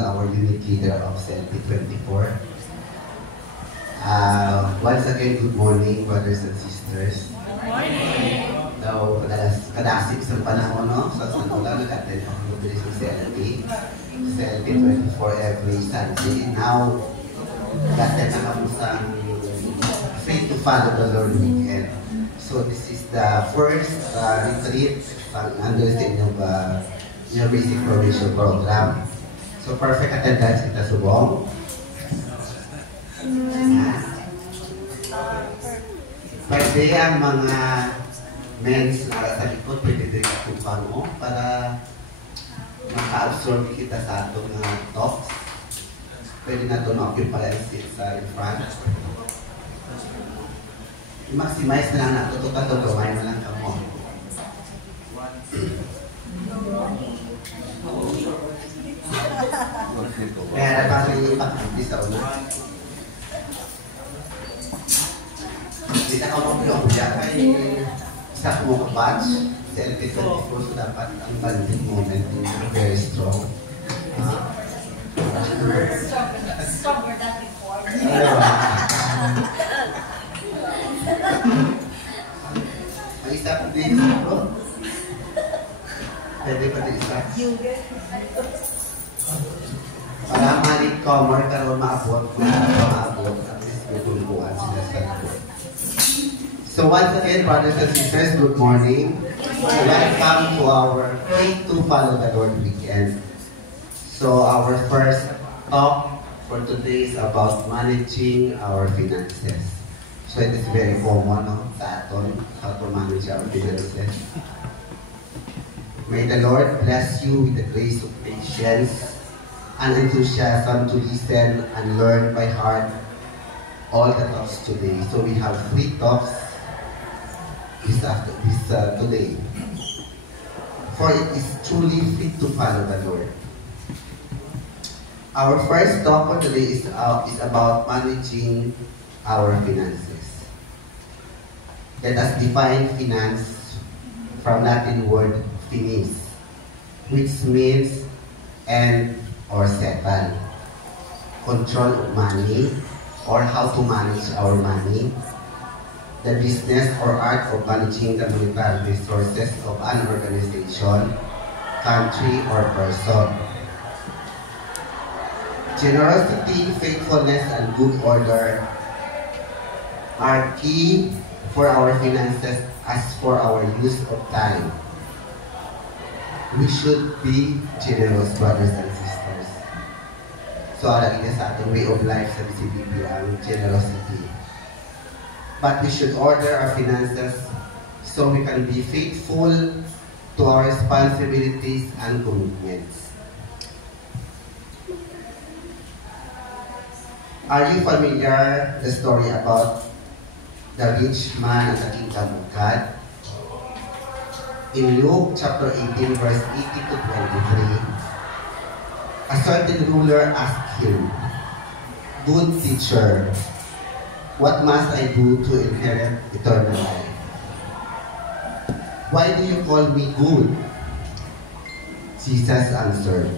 our unit leader of CLP 24. Once again, good morning, brothers and sisters. Good morning! Daw, kadasip sa panahon, no? Sa Sanula, nag-attend ako ng bilis ng CLP 24 every Sunday. Now, nag-attend na kami sa Free to Follow the Lord weekend. So, this is the first retreat under the your basic provision program. So, perfect attendance kita subong. Pwede ang mga men's sa likod, pwede din katupang mo para maka-absorb kita sa atong talks. Pwede na ito na-occupy ang seat sa in front. I-maximize na lang natin ito ito, gawin na lang kamo. Kaya napasok yung pag-anti sa una. Hindi na ako mag-vlog dyan kay isa ko mga batch. Sa LP24 so dapat ang bonding moment is very strong. Stronger than before. May isa po din bro. Pwede pa din isa. Para ma-recover karoon maabot. At least may tulungan sila sa likod. So once again, brothers and sisters, good morning. Welcome to our Free to Follow the Lord weekend. So our first talk for today is about managing our finances. So it is very common, no, sa aton, how to manage our finances. May the Lord bless you with the grace of patience and enthusiasm to listen and learn by heart all the talks today. So we have 3 talks today. For it is truly fit to follow the Lord. Our first talk for today is about managing our finances. Let us define finance from Latin word finis, which means end or settle, control of money, or how to manage our money, the business or art of managing the monetary resources of an organization, country, or person. Generosity, faithfulness, and good order are key for our finances as for our use of time. We should be generous, brothers and sisters. So, alagin niya sa ating way of life sa BCBP ang generosity. But we should order our finances so we can be faithful to our responsibilities and commitments. Are you familiar with the story about the rich man and the kingdom of God? In Luke chapter 18, verse 80 to 23, a certain ruler asked him, "Good teacher, what must I do to inherit eternal life?" "Why do you call me good?" Jesus answered,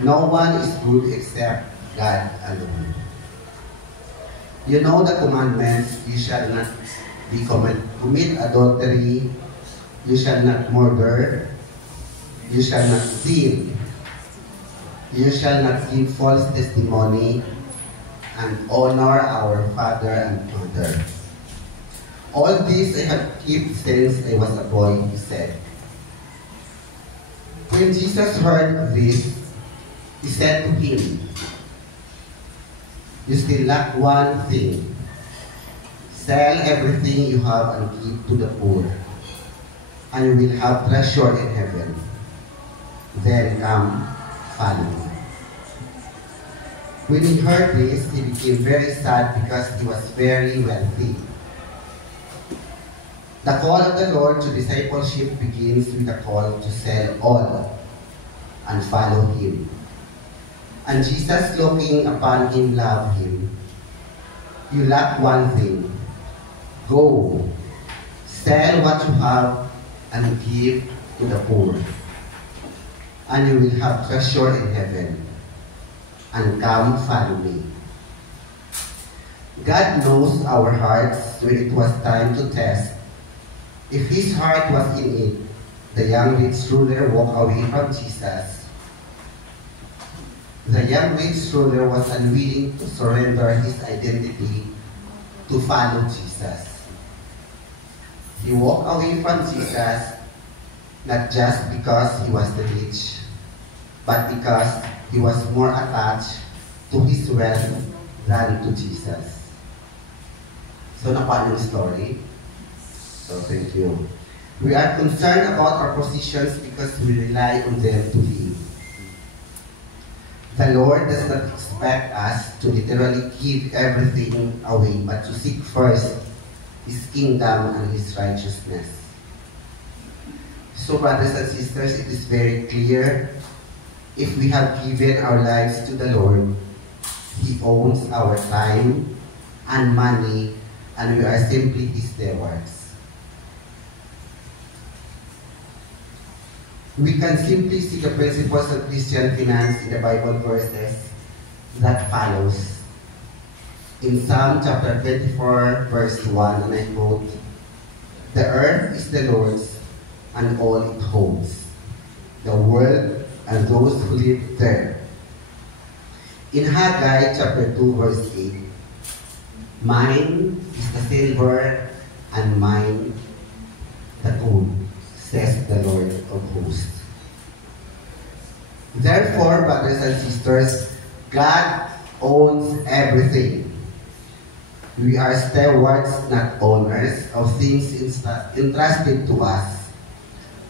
"No one is good except God alone. You know the commandments: you shall not commit adultery, you shall not murder, you shall not steal, you shall not give false testimony, and honor our father and mother. All this I have kept since I was a boy," he said. When Jesus heard this, he said to him, "You still lack one thing. Sell everything you have and give to the poor, and you will have treasure in heaven. Then come, follow me." When he heard this, he became very sad because he was very wealthy. The call of the Lord to discipleship begins with a call to sell all and follow him. And Jesus, looking upon him, loved him. "You lack one thing. Go, sell what you have and give to the poor, and you will have treasure in heaven. and come follow me. God knows our hearts when it was time to test. If his heart was in it, the young rich ruler walked away from Jesus. The young rich ruler was unwilling to surrender his identity to follow Jesus. He walked away from Jesus not just because he was rich, but because he was more attached to his wealth than to Jesus. So, nakuha yung story? So, thank you. We are concerned about our positions because we rely on them to live. The Lord does not expect us to literally give everything away, but to seek first His kingdom and His righteousness. So, brothers and sisters, it is very clear, if we have given our lives to the Lord, He owns our time and money, and we are simply His stewards. We can simply see the principles of Christian finance in the Bible verses that follows. In Psalm chapter 24, verse 1, and I quote, "The earth is the Lord's and all it holds, the world and those who live there." In Haggai chapter 2, verse 8, "Mine is the silver and mine the gold, says the Lord of hosts." Therefore, brothers and sisters, God owns everything. We are stewards, not owners, of things entrusted to us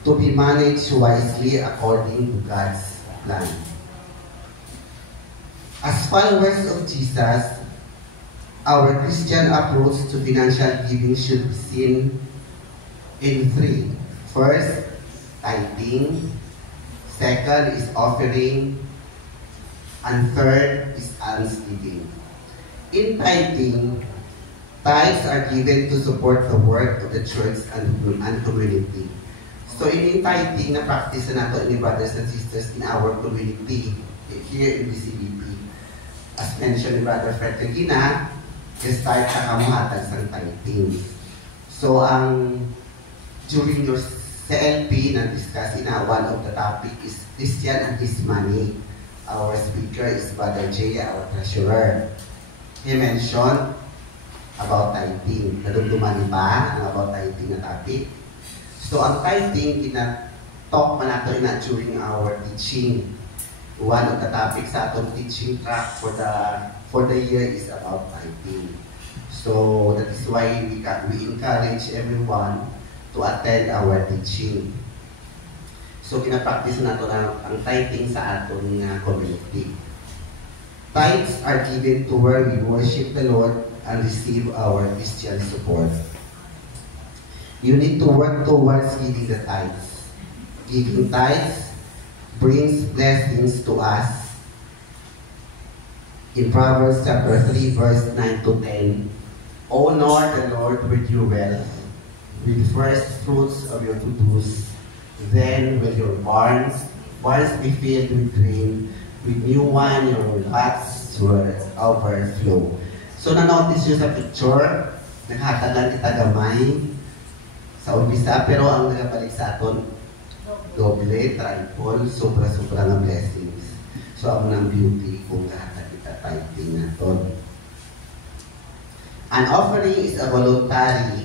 to be managed wisely according to God's plan. As followers of Jesus, our Christian approach to financial giving should be seen in three. First, tithing. Second is offering. And third is almsgiving. In tithing, tithes are given to support the work of the church and community. So in tithing, na-practice na nato ni brothers and sisters in our community here in BCBP. As mentioned ni Brother Fred Regina, start na kamuhatag sa tithing. So during your CLP, na-discuss one of the topic is Christian and his money. Our speaker is Brother Jay, our treasurer. He mentioned about tithing. Nadumduman ba ang about tithing na topic? So ang tithing, talk pa nato na during our teaching. One of the topics sa atong teaching track for the year is about tithing. So that is why we encourage everyone to attend our teaching. So kina-practice nato na ang tithing sa atong community. Tithes are given to where we worship the Lord and receive our Christian support. You need to work towards giving the tithes. Giving tithes brings blessings to us. In Proverbs chapter 3, verse 9 to 10, "Honor the Lord with your wealth, with first fruits of your produce. Then will your barns be filled with grain, with new wine your vats will overflow." So na-notice nyo sa picture, naghatagan kita gamay sa umpisa, pero ang nagabalik sa aton, doble, triple, sobra-sobra ng blessings. So ang ng beauty kung lahat kita tithing naton. An offering is a voluntary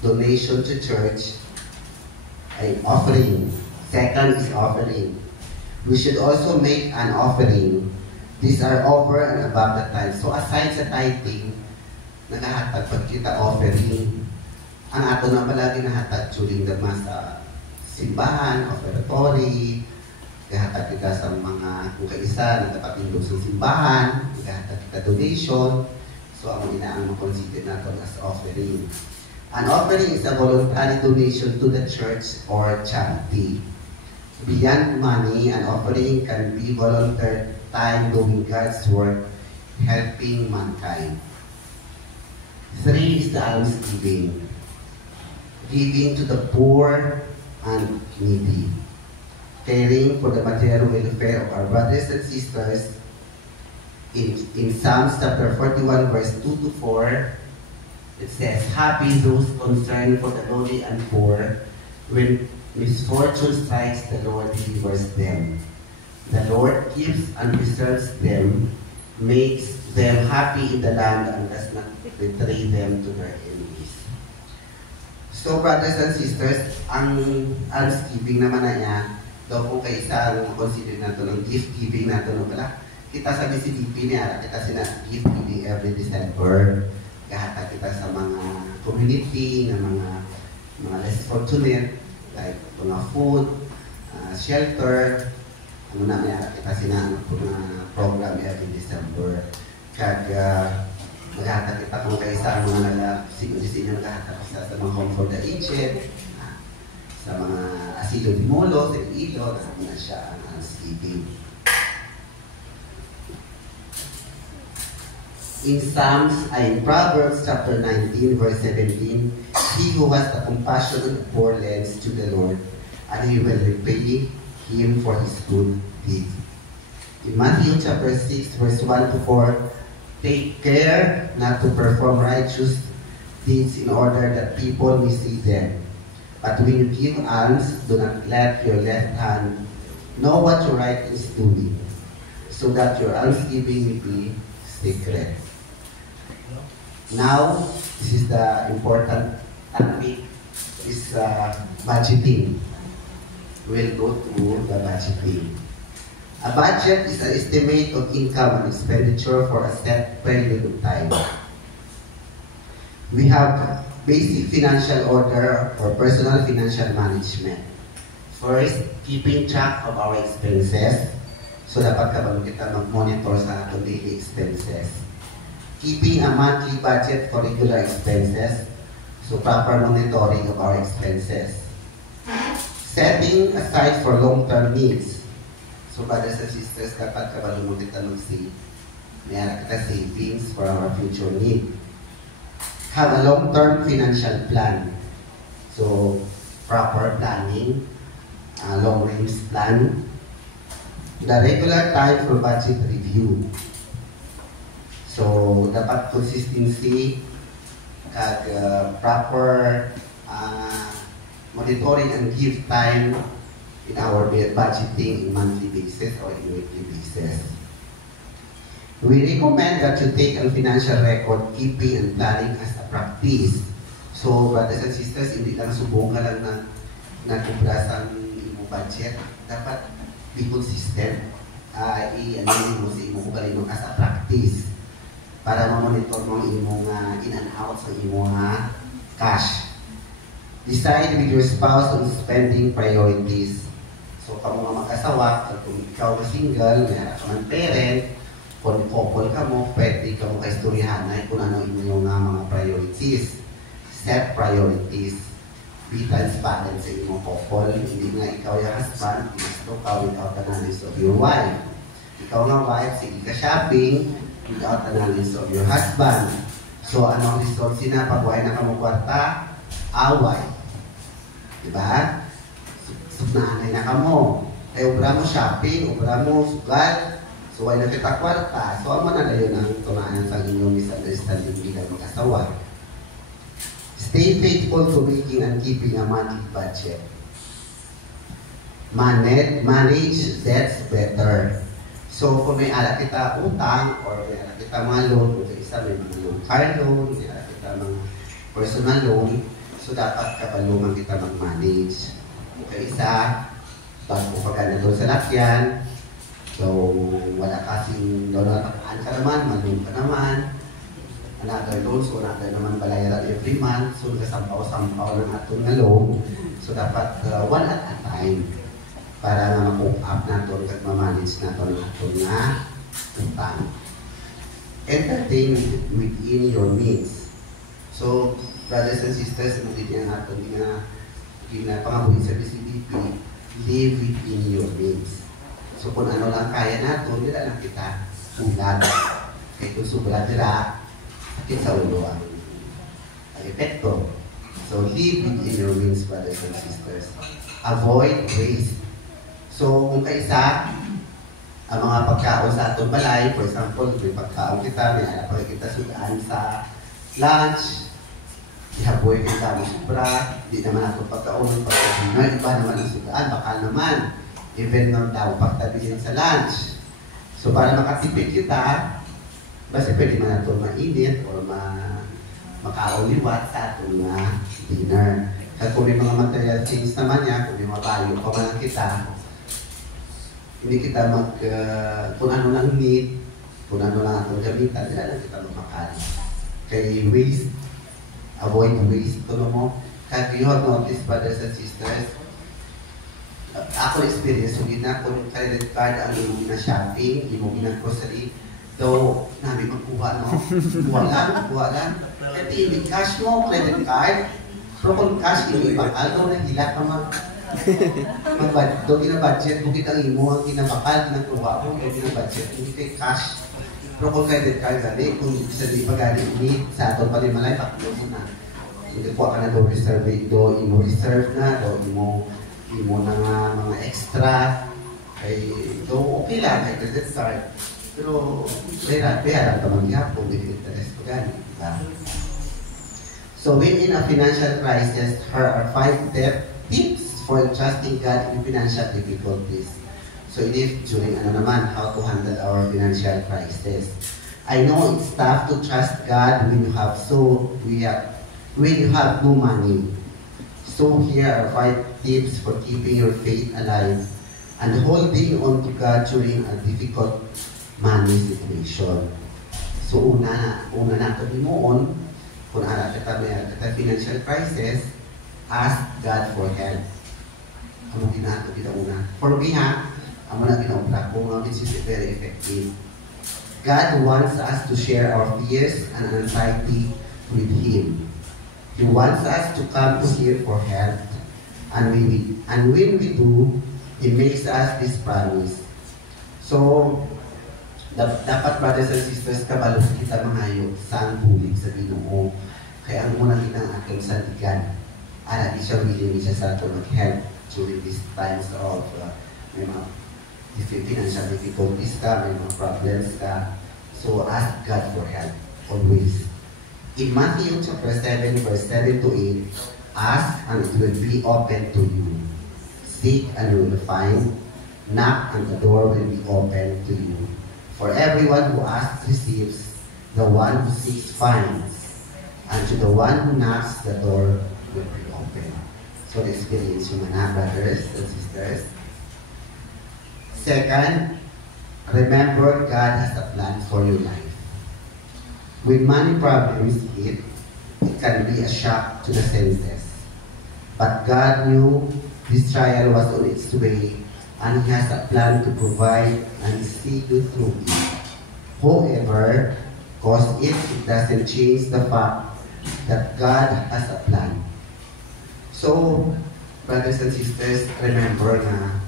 donation to church. Ay offering. Second is offering. We should also make an offering. These are over and above the tithe. So aside sa tithing, nagahatag pag kita offering. Ang ato na palagi nahatag during the mass simbahan, offertory, gahatag kita sa mga kung kaisa, nagkapatindog sa simbahan, gahatag kita donation. So ang inaang consider natin as offering. An offering is a voluntary donation to the church or charity. Beyond money, an offering can be volunteer time doing God's work, helping mankind. 3 is the almsgiving. Giving to the poor and needy. caring for the material welfare of our brothers and sisters. In Psalms chapter 41, verse 2 to 4, it says, "Happy those concerned for the lowly and poor. When misfortune strikes, the Lord delivers them. The Lord keeps and preserves them, makes them happy in the land, and does not betray them to their enemies." So, brothers and sisters, ang almsgiving naman na niya, daw kung kaisa ang consider nato ng gift giving nato no pala. Kita sa BCDP niya, kita sina gift giving every December. Kahata kita sa mga community, ng mga less fortunate, like mga food, shelter. Ano na niya, kita sina mga program every December. Kag maghata kita kung kaisa ang mga siguro maghata sa mga home for the aged, sa mga asilo di Molo, sa Ilo, na siya ang almsgiving. In Proverbs chapter 19, verse 17, "He who has the compassion on the poor lends to the Lord, and He will repay him for his good deeds." In Matthew chapter 6, verse 1 to 4, "Take care not to perform righteous deeds in order that people may see them. But when you give alms, do not let your left hand know what your right is doing, so that your almsgiving may be secret." Now, this is the important topic, is budgeting. We'll go through the budgeting. A budget is an estimate of income and expenditure for a set period of time. We have basic financial order for personal financial management. First, keeping track of our expenses. So, dapat kabalo kita mag-monitor sa atong daily expenses. Keeping a monthly budget for regular expenses. So, proper monitoring of our expenses. Setting aside for long-term needs. So, brothers and sisters, dapat kabalo mo kita mag-save. Mayroon kita savings for our future need. Have a long-term financial plan. So, proper planning, long-range plan. The regular time for budget review. So, dapat consistency at proper monitoring and give time in our budgeting in monthly basis or in weekly basis. We recommend that you take ang financial record keeping and planning as a practice. So, brothers and sisters, hindi lang subong ka lang na nagkubrasan mo budget. Dapat be consistent. I-ano mo sa imo kalimong as a practice para ma-monitor mo ang imong in and out sa imong cash. Decide with your spouse on spending priorities. So, kamo nga mag-asawa, kung ikaw na single, may harap ka man parent, kung couple ka mo, pwede ka mo kaistoryahanay kung ano yung mga priorities. Set priorities. Be transparent sa imong couple. Hindi nga ikaw yung husband, gusto ka without analysis of your wife. Ikaw nga wife, sige ka shopping without analysis of your husband. So, anong result sina? Pag-uwi na ka mo kwarta, away. Diba? Sugnaanay na ka mo. Kaya ubra mo shopping, ubra mo sugal, so wala na kita kwarta. So, ang manalayon ang tunaan sa inyong misunderstanding bilang mag-asawa. Stay faithful to making and keeping a monthly budget. Manage debts better. So, kung may ala kita utang or may ala kita mga loan, kung isa may mga loan, car loan, may ala kita mga personal loan, so dapat kapaluman kita mag-manage. Kung isa, bago ka na doon sa lakyan, so wala kasing doon natakaan ka naman, malung ka naman, another loan, so another naman balayaran every month, so kasampaw-sampaw ng atong na loan, so dapat one at a time para na ma-cope up natin at ma-manage natin atong na utang. Entertain within your means. So, brothers and sisters, hindi nga natin pinapangabuhin sa BCDP, live within your means. So, kung ano lang kaya natin, nila lang kita ulat. Kaya kung sobra nila, sakit sa ulo ang epekto. So, live within your means, brothers and sisters. Avoid waste. So, kung kaisa, ang mga pagkaon sa atong balay, for example, may pagkaon kita, may anak pa kita sugaan sa lunch, ihaboy kita mo sobra, di naman ato pagkaon ng pagkaon, iba naman ang sugaan, baka naman, even nung tao pagtabihin sa lunch. So, para makatipid kita, basta pwede man ito mainit o makauliwat sa atong dinner. Kaya kung may mga material things naman niya, kung may mga payo pa man kita, hindi kita kung ano lang need, kung ano lang atong gamitan, hindi lang kita mamakali. Kaya waste, avoid waste. Ito mo, kaya you have noticed, brothers and sisters, ako experience, hindi na kung credit card ang imong na shopping, imong na grocery, though, namin magkuha, no? Kuha lang. At hindi cash mo, credit card, pero kung cash, hindi bakal, doon naghilak ka doon ginabudget, bukit ang imo, ang ginabakal, ginagawa mo, doon ginabudget, hindi kay cash. Pero kung credit card gali, kung sa di pa gali need, sa ato pa rin malay, pakilo mo na. Hindi po ka na doon reserve, doon imo reserve na, doon imo na nga mga extra, kay doon okay lang, kay credit card. Pero, pera ka magyapon, may interest pa gani, diba? So, when in a financial crisis, here are 5 tips for trusting God in financial difficulties. So, during how to handle our financial crisis. I know it's tough to trust God when you have no money. So, here are 5 tips for keeping your faith alive and holding on to God during a difficult money situation. So, una na ito limuon, kung ala kita financial crisis, ask God for help. Amo ginato kita una. For me amo na ginaupra ko which is very effective. God wants us to share our fears and anxiety with Him. He wants us to come to Him for help. And when we do, He makes us this promise. So, dapat brothers and sisters, kabalo kita mangayo sa bulig sa Ginoo. Kaya ang unang ginang atong sandigan, di siya willing siya sa ato mag-help during these times of may mga financial difficulties ka, may mga problems ka. So ask God for help, always. In Matthew chapter 7, verse 7 to 8, ask and it will be open to you. Seek and you will find. Knock and the door will be open to you. For everyone who asks receives, the one who seeks finds, and to the one who knocks, the door will be open. So experience yung mga brothers and sisters. Second, remember God has a plan for your life. When money problems hit, it can be a shock to the senses. But God knew this trial was on its way, and He has a plan to provide and see you through it. However, cause it doesn't change the fact that God has a plan. So, brothers and sisters, remember na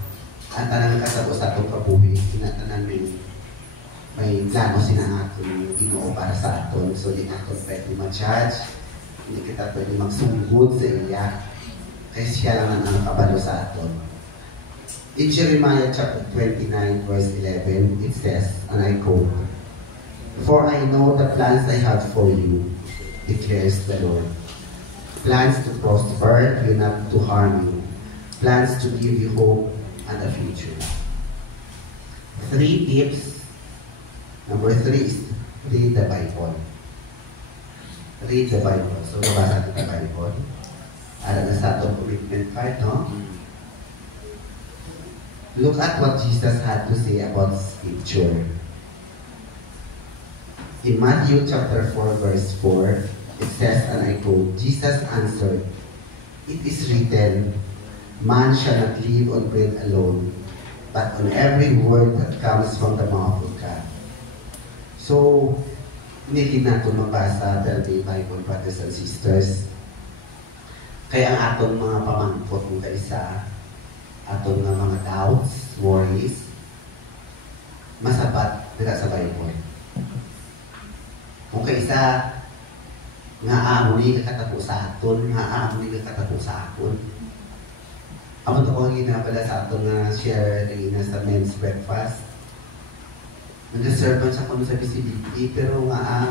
ang tanang kasabot sa atong kabuhi, kinatanan may plano sina aton Ginoo para sa aton. So, di natin pwede ma-judge, hindi kita pwede magsungod sa iya, kaya siya lang ang kabalo sa aton. In Jeremiah chapter 29, verse 11, it says, and I quote, "For I know the plans I have for you, declares the Lord. Plans to prosper you, not to harm you. Plans to give you hope and a future." 3 tips. Number 3 is read the Bible. Read the Bible. So, nabasa natin the Bible. Alam na sa atong commitment card, no? Look at what Jesus had to say about Scripture. In Matthew chapter 4, verse 4, it says, and I quote, Jesus answered, "It is written, man shall not live on bread alone, but on every word that comes from the mouth of God." So, hindi natin mabasa the Bible, brothers and sisters. Kaya ang atong mga pamangkot kung kaisa, atong mga doubts, worries, masabat dira sa Bible. Kung kaisa, nga amuli ka katapos sa aton, nga amuli ka katapos sa aton. Ako ito ko ginabala sa ato nga share na sa men's breakfast. Nag-serve man siya kung sa visibility, pero nga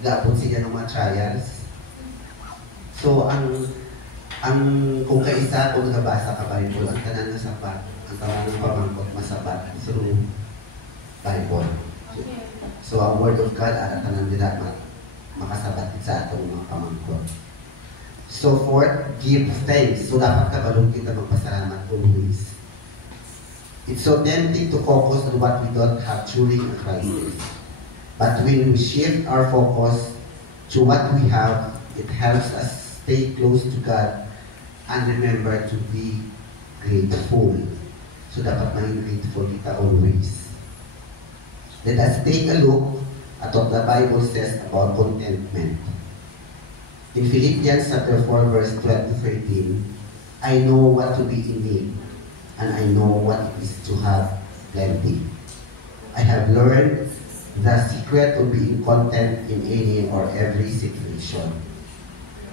gabot siya ng mga trials. So, kung kaisa, kung nabasa ka Bible, ang tanan na sapat, ang tanan ng pamangkot masabat through Bible. So, ang Word of God, ang tanan nila makasabat sa atong mga pamangkot. So, fourth, give thanks. So, dapat kabalong kita magpasalamat always. It's so tempting to focus on what we don't have during a crisis. But when we shift our focus to what we have, it helps us stay close to God and remember to be grateful. So dapat maging grateful kita always. Let us take a look at what the Bible says about contentment. In Philippians chapter 4, verse 12 to 13, I know what to be in need, and I know what it is to have plenty. I have learned the secret of being content in any or every situation.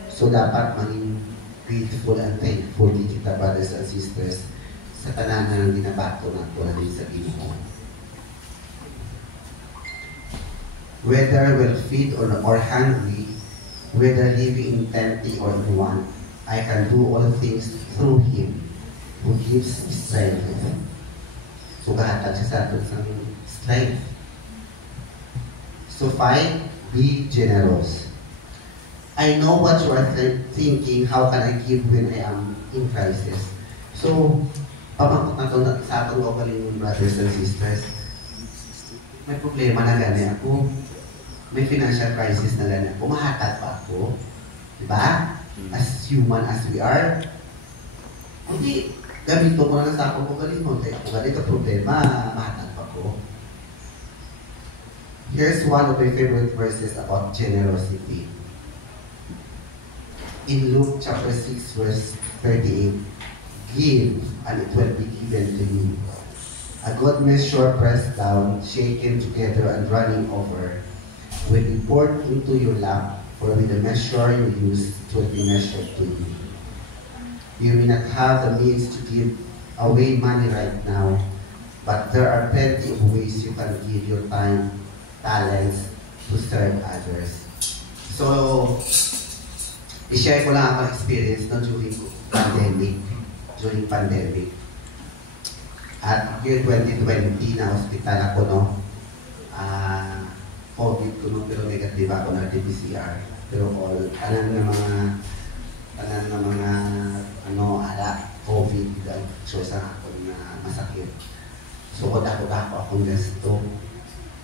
So dapat maging grateful and thankful kita, brothers and sisters, sa tanan na ginabato na tulad din sa Ginoo. Whether well-fed or hungry, whether living in plenty or in want, I can do all things through Him who gives strength. So kahatag siya sa atin sa strength. So 5, be generous. I know what you are thinking, how can I give when I am in crisis? So, pamangkot na ito sa atong lokaling brothers and sisters. May problema na gani ako. May financial crisis na gani ako. Mahatag pa ako. Diba? As human as we are. Hindi, gamito ko na lang sa akong lokaling. Kaya kung ganito problema, mahatag pa ako. Here's one of my favorite verses about generosity. In Luke chapter 6, verse 38, give, and it will be given to you. A good measure pressed down, shaken together, and running over will be poured into your lap, for with the measure you use, it will be measured to you. You may not have the means to give away money right now, but there are plenty of ways you can give your time, talents, to serve others. So, i-share ko lang ang experience no, during pandemic. At year 2020, na hospital ako, no? COVID ko, no? Pero negative ako na RT-PCR. Pero all, COVID, so sa ako na masakit. So, kodako-dako akong gasto.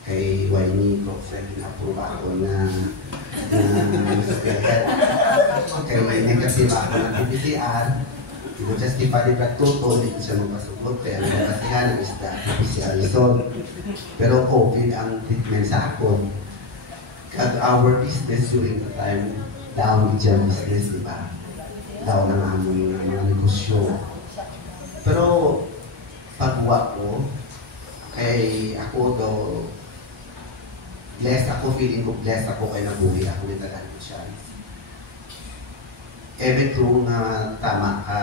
Kay Wayne ko, na-approve ako na kay negative ako ng PCR. I-justify din ka toto, hindi siya magpasugod. Kaya nagkasihan is the PCR result. Pero COVID ang treatment sa ako. Our business during the time, down yung business, di ba? Down ang aming mga negosyo. Pero pagwa ko, kay ako daw, blessed ako, feeling ko blessed ako kay nabuhi ako ni Tagalog siya. Even kung tama ka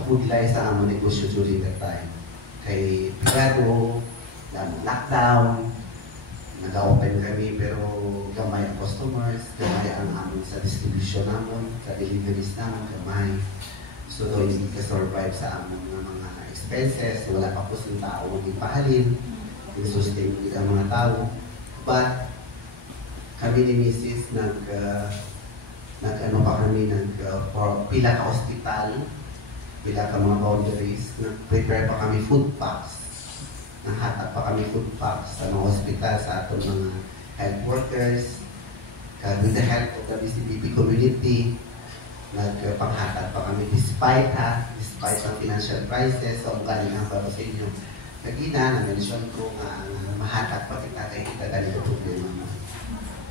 kabudlay sa among negosyo during that time. Kay Pigado, lockdown, nag-open kami pero gamay ang customers, gamay ang amon sa distribution namon, sa deliveries namon, gamay. So doon hindi ka survive sa among mga expenses, wala pa po yung tao maging sustain ang mga tao. But kami ni Mrs. pila ka hospital, pila ka mga boundaries, nag-prepare pa kami food packs. Nanghatag pa kami food packs sa mga hospital, sa atong mga health workers, with the help of the BCBP community, nagpanghatag pa kami despite ang financial crisis. So, ang galing ang para sa inyo. Kagina, na-mention ko nga mahatag pa kita ganito problema mo.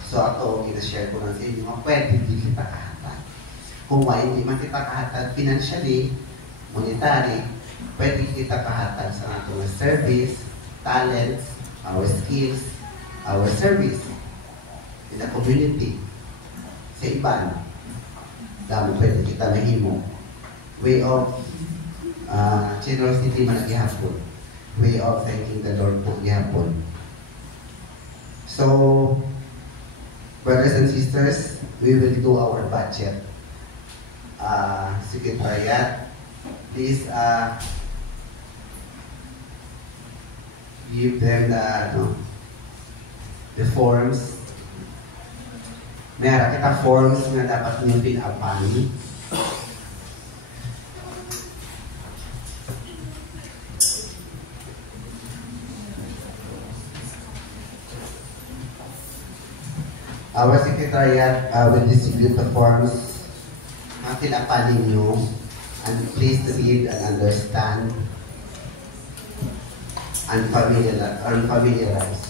So, ako, ina-share ko lang sa inyo, pwede hindi kita kahatag. Kung hindi man kita kahatag financially, monetary, pwede kita kahatag sa atong service, talents, our skills, our service in the community, sa iban. damo pwede kita mahimo. Way of generosity man gihapon. Way of thanking the Lord po gihapon. So, brothers and sisters, we will do our budget. Secretariat, please give them the forms. Meron kita forms na dapat nyo pinapan. Our secretariat will distribute the forms na pinapan ninyo, and please read and understand and familiarize.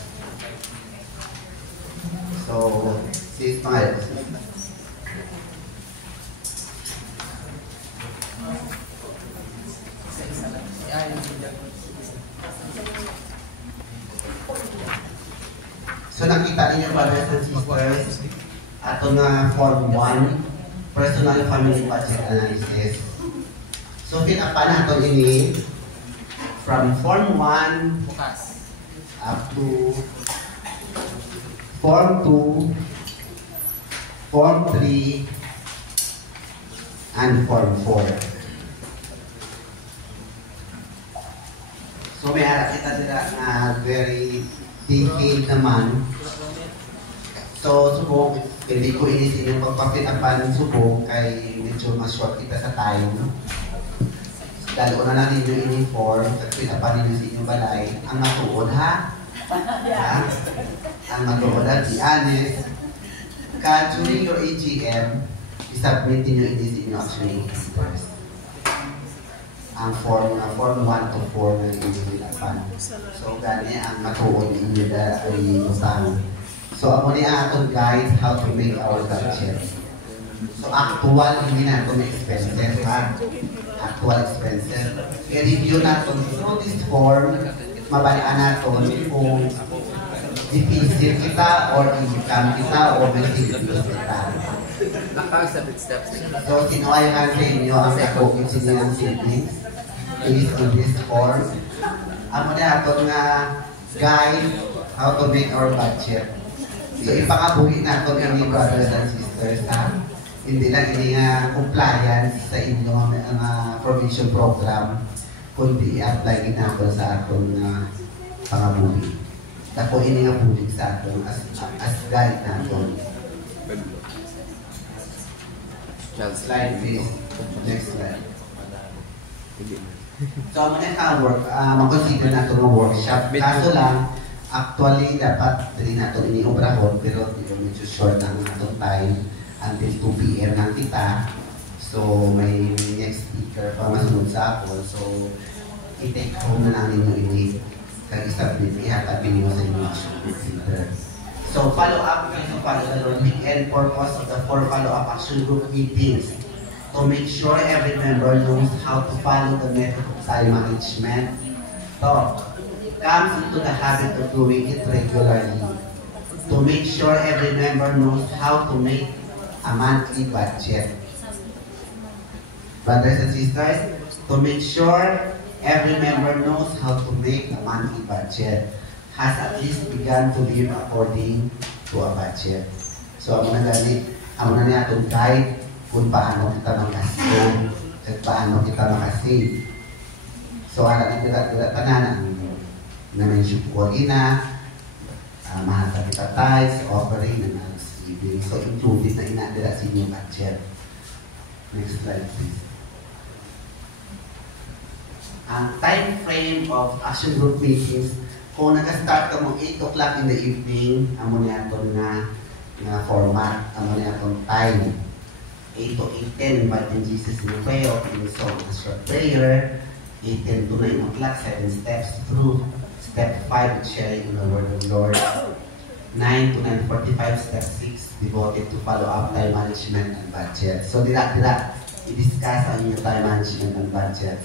So, sis mga so nakita ninyo brothers and sisters, ato na Form 1, Personal Family Budget Analysis. So pinapan nato ini from Form 1 up to Form 2, Form 3, and Form 4. So may harap kita sila na very detailed naman. So subong, hindi ko inisin yung pagpapitapan subong kay medyo mas short kita sa time. Dalo na natin yung uniform, pagpitapan ninyo sa inyong balay. Ang matuod ha? Ang matuod ha, be honest. During your AGM, isubmit nyo ini sa inyong action first. Ang form 1 to 4 na inilapan. So, gani ang matuon inyo na ay usang. So, ako niya atong guide how to make our budget. So, actual, hindi na itong expenses, ha? Actual expenses. I-review natin through this form, mabalaan natin kung deficit kita or income kita o may surplus kita. So, sinuwayahan sa inyo ang nakukit sa inyong siblings. Is in this form. Amo na ato nga guide how to make our budget. So ipakabuhi na ito kami brothers and sisters ha. Hindi lang ini nga compliance sa inyong provision program, kundi i-apply nato sa atong pangabuhi. Dako ini nga bulig sa atong as guide nato. Slide please. Next slide. So, mag-work, mag-consider na ito ng workshop. Kaso lang, actually, dapat rin na ito iniubrahon, pero medyo short ang itong time until 2 p.m. ng kita. So, may next speaker pa masunod sa ako. So, i-take home na lang ninyo ini. Kag-submit, ihatapin nyo sa inyo consider. So, follow-up, follow the logic and purpose of the 4 follow-up action group meetings. To make sure every member knows how to follow the method of time management. So, comes into the habit of doing it regularly. To make sure every member knows how to make a monthly budget. Brothers and sisters, to make sure every member knows how to make a monthly budget, has at least begun to live according to a budget. So, amo na niya itong guide kung paano kita mag-assume at paano kita mag-save. So, alam nila tanan na mention ko ina, mahal kita tithes, offering, and receiving. So, included na inadala sa inyong budget. Next slide, please. Ang time frame of action group meetings, kung nag-start ka mo 8 o'clock in the evening, amo niya itong na format, amo niya itong time. 8 to 8:10, inviting Jesus in prayer, in song a short prayer. 8:10 to 9 o'clock, 7 steps through. Step 5, sharing the word of the Lord. 9 to 9:45, step 6, devoted to follow-up time management and budget. So, dila i-discuss ang inyong time management and budget.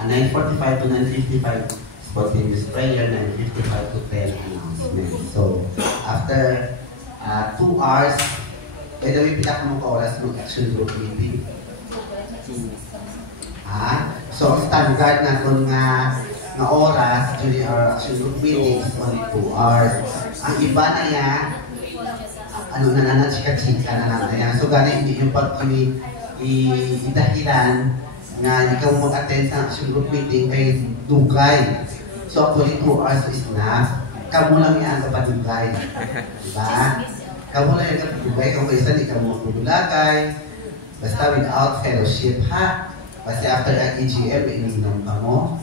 9:45 to 9:55, spontaneous prayer. 9:55 to 10, announcement. So, after 2 hours, By the way, pila ka mo ka-oras ng action group meeting? So, standard na kung nga oras during our action group meetings, only 2 hours. Ang iba na yan, chika-chika na lang na yan. So, gano'n hindi yung idahilan nga ikaw mag-attend sa action group meeting kay dugay. So, actually 2 hours is enough. Kamu lang yan kapadugay. Diba? Kamu lang yan kapadugay. Kung kaysa di ka mo magpudulagay. Basta without fellowship, ha? Kasi after ang EGM, ininom ka mo.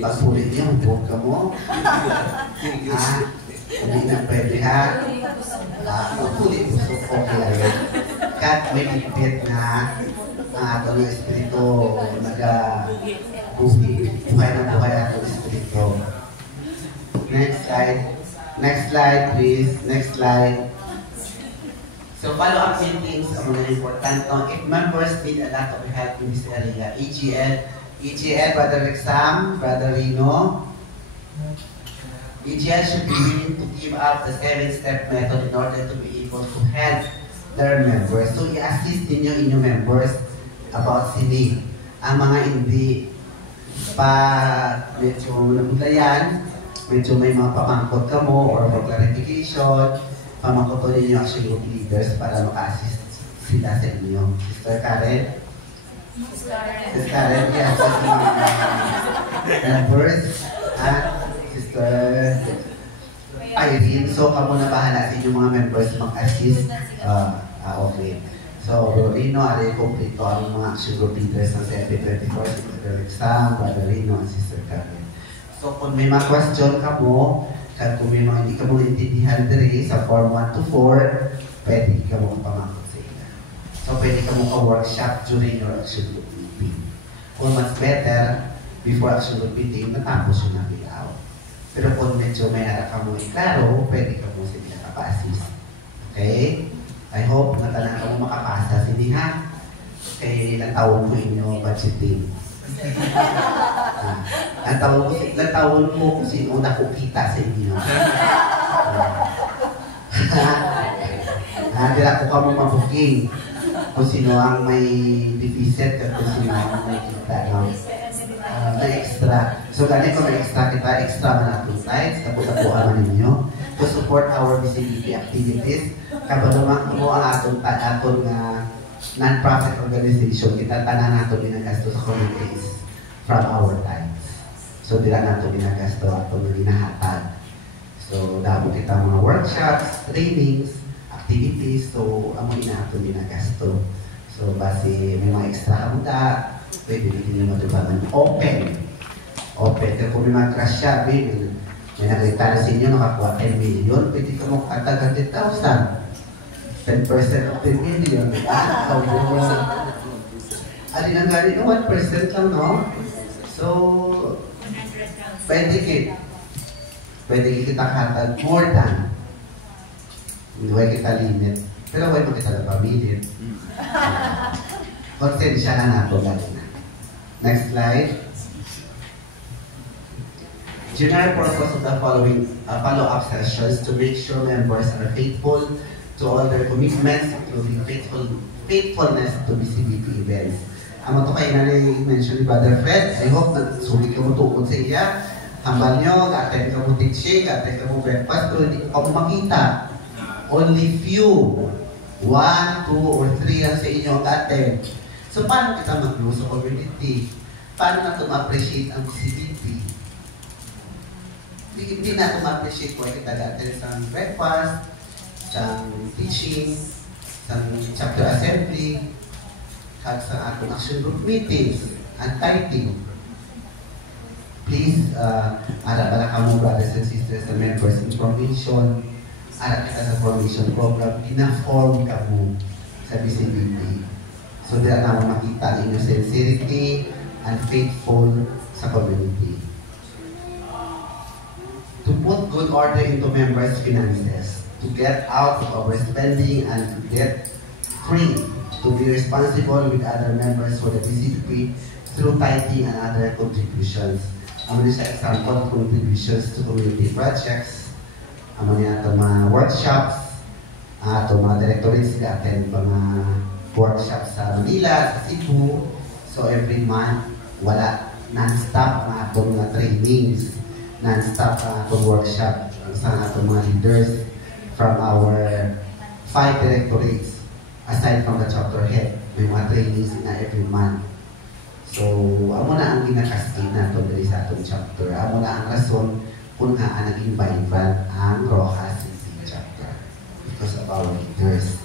Pagpulit niyo, huwag ka mo. Ha? Hindi na pwede, ha? Pagpulit, gusto ko kaya. Kat may pipit na ang ato ng espiritu buhay na buhay ato ng espiritu. Next slide. Next slide, please. Next slide. So, follow-up meetings are very important. No? If members need a lot of help in this area, EGL, Brother Exam, Brother Rino, EGL should be willing to give up the 7-step method in order to be able to help their members. So, i-assist ninyo inyong members about sinig. Ang mga hindi pa medyo nabulayan, medyo may mga papangkot ka mo or for clarification, pamangkot ninyo actually group leaders para maka-assist sila sa inyo. Sister Karen? Sister Karen, yes. Members, Sister Irene, so kamo na bahala sa inyong mga members mag-assist. Okay. So, Rino, ari kompleto ang mga action group leaders ng CFP24, Sister Exam, Brother Rino, and Sister Karen. So, kung may mga question ka mo, kung may mga hindi ka mo intindihan diri sa Form 1 to 4, pwede ka mo pamangkot sa ila. So, pwede ka mo ka-workshop during your action group meeting. Kung mas better, before action group meeting, natapos yung nabilaw. Pero kung medyo may harap ka mo iklaro, pwede ka mo sa ila kapag-assist. Okay? I hope na talaga ka mo makapasa. Hindi ha? Kaya ilang taon po inyo budgeting. Natawon mo kung sino nakukita sa inyo. Dila ko ka mo mabuking kung sino ang may deficit at kung sino ang may kita. May extra. So, ganito may extra kita, extra man ang slides, kapag-apuan man ninyo to support our visibility activities. Kapag naman mo ang aton non-profit organization, kita tanan nato ginagasto sa communities from our times. So, dila nato ginagasto ato na ginahatag. So, damo kita mga workshops, trainings, activities, so, amo inato ginagasto. So, base may mga extra hamda, pwede din nyo matubangan. Open. Pero kung may mga crash siya, may nakita na sa inyo, nakakuha 10 million, pwede ka mo katag 100,000. 10% of 10 million. Alin ang gani no? 1% lang, no? So, pwede kita hatag more than. Hindi kita limit. Pero huwag mo kita na pamilit. Konsensya na nato galing na. Next slide. General purpose of the following follow-up sessions to make sure members are faithful to all their commitments, including faithfulness to BCBP events. Ang ito kayo na mention ni Brother Fred, I hope na sulit ka mo tukod sa iya. Hambal nyo, attend ka mo teaching, attend ka mo breakfast, pero hindi ka mo makita. Only few, 1, 2, or 3 lang sa inyo ang attend. So, paano kita mag-grow sa community? Paano na ito ma-appreciate ang BCBP? Hindi na ito ma-appreciate kung kita attend sa breakfast, sa teaching, sa chapter assembly, at sa atong action group meetings, and tithing. Please, ara pala ka mo, brothers and sisters, and members, information, ara kita sa formation program, ina-form ka mo sa BCBP. So, dila na mo makita ninyo sincerity and faithful sa community. To put good order into members' finances, to get out of overspending and to get free, to be responsible with other members for the BCBP through tithing and other contributions. Amo niya sa example, contributions to community projects, amo niya ito mga workshops, Ito mga directorates sila attend mga workshop sa Manila, sa Cebu. So every month, wala non-stop mga itong mga trainings, non-stop itong workshop sa itong mga leaders from our 5 directorates. Aside from the chapter head, may mga trainings na every month. So, amo na ang ginakastig na ito dali sa atong chapter. Amo na ang rason kung nga naging vibrant ang Rojas CC chapter because of our leaders.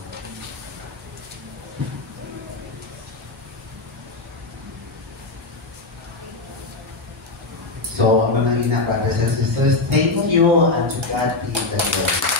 So, ang mga ina brothers and sisters, thank you and to God be the glory.